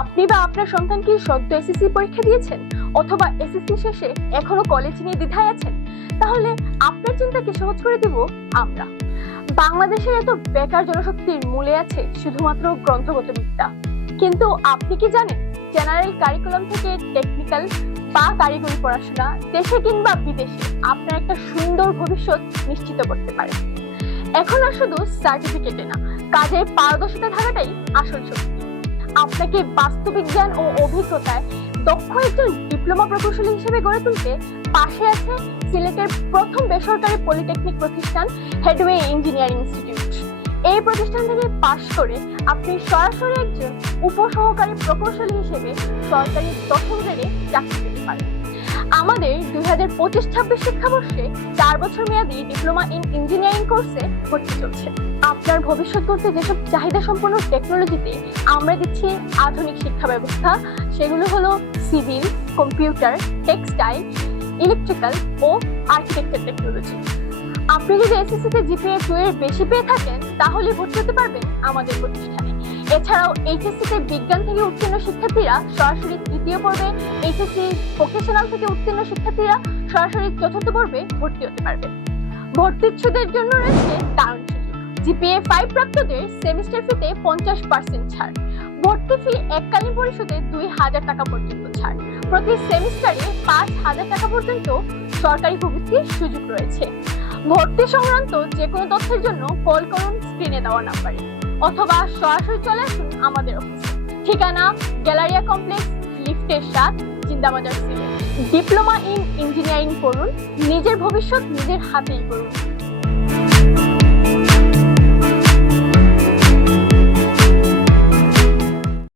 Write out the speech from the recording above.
আপনি বা আপনার সন্তান কি সদ্য এসএসসি পরীক্ষা দিয়েছেন অথবা এসএসসি শেষে এখনো কলেজ নিয়ে দ্বিধায় আছেন? তাহলে আপনার চিন্তাকে সহজ করে দিব আমরা। বাংলাদেশের এত বেকার জনশক্তির মূলে আছে শুধুমাত্র গ্রন্থগত বিদ্যা। কিন্তু আপনি কি জানেন, জেনারেল কারিকুলাম থেকে টেকনিক্যাল বা কারিগরি পড়াশোনা দেশে কিংবা বিদেশে আপনার একটা সুন্দর ভবিষ্যৎ নিশ্চিত করতে পারে। এখন আর শুধু সার্টিফিকেটে না, কাজে পারদর্শিতা থাকাটাই আসল শক্তি। আপনাকে বাস্তুবিজ্ঞান ও অভিজ্ঞতায় দক্ষ একজন ডিপ্লোমা প্রকৌশলী হিসেবে গড়ে তুলতে পাশে আছে সিলেটের প্রথম বেসরকারি পলিটেকনিক প্রতিষ্ঠান হেডওয়ে ইঞ্জিনিয়ারিং ইনস্টিটিউট। এই প্রতিষ্ঠান থেকে পাশ করে আপনি সরাসরি একজন উপসহকারী প্রকৌশলী হিসেবে সরকারি 10ম গ্রেডে চাকরি পেতে পারেন। আমাদের 2025-26 শিক্ষাবর্ষে 4 বছর মেয়াদী ডিপ্লোমা ইন ইঞ্জিনিয়ারিং কোর্সে ভর্তি চলছে। আপনার ভবিষ্যৎ গড়তে যেসব চাহিদা সম্পন্ন টেকনোলজিতে আমরা দিচ্ছি আধুনিক শিক্ষা ব্যবস্থা, সেগুলো হলো সিভিল, কম্পিউটার, টেক্সটাইল, ইলেকট্রিক্যাল ও আর্কিটেকচার টেকনোলজি। আপনি যদি এসএসসিতে জিপিএ 2 এর বেশি পেয়ে থাকেন তাহলে ভর্তি হতে পারবেন আমাদের প্রতিষ্ঠানে। এছাড়াও এইচএসসিতে বিজ্ঞান থেকে উত্তীর্ণ শিক্ষার্থীরা সরাসরি 3য় পর্বে, এইচএসসি ভোকেশনাল থেকে উত্তীর্ণ শিক্ষার্থীরা সরাসরি 4র্থ পর্বে ভর্তি হতে পারবেন। ভর্তিচ্ছুদের জন্য রয়েছে দারুণ সুযোগ। জিপিএ 5 প্রাপ্তদের সেমিস্টার ফিতে 50% ছাড়, ভর্তি ফি এককালীন পরিশোধে 2000 টাকা পর্যন্ত ছাড়, প্রতি সেমিস্টারে 5000 টাকা পর্যন্ত সরকারি ভর্তির সুযোগ রয়েছে। ভর্তি সংক্রান্ত যে কোনো তথ্যের জন্য কল করুন স্ক্রিনে দেওয়া নাম্বারে অথবা সরাসরি চলে আসুন আমাদের অফিসে। ঠিকানা গ্যালারিয়া কমপ্লেক্স, লিফটের 7, Zindabazar, Sylhet. Diploma in engineering করুন, নিজের ভবিষ্যৎ নিজের হাতেই করুন।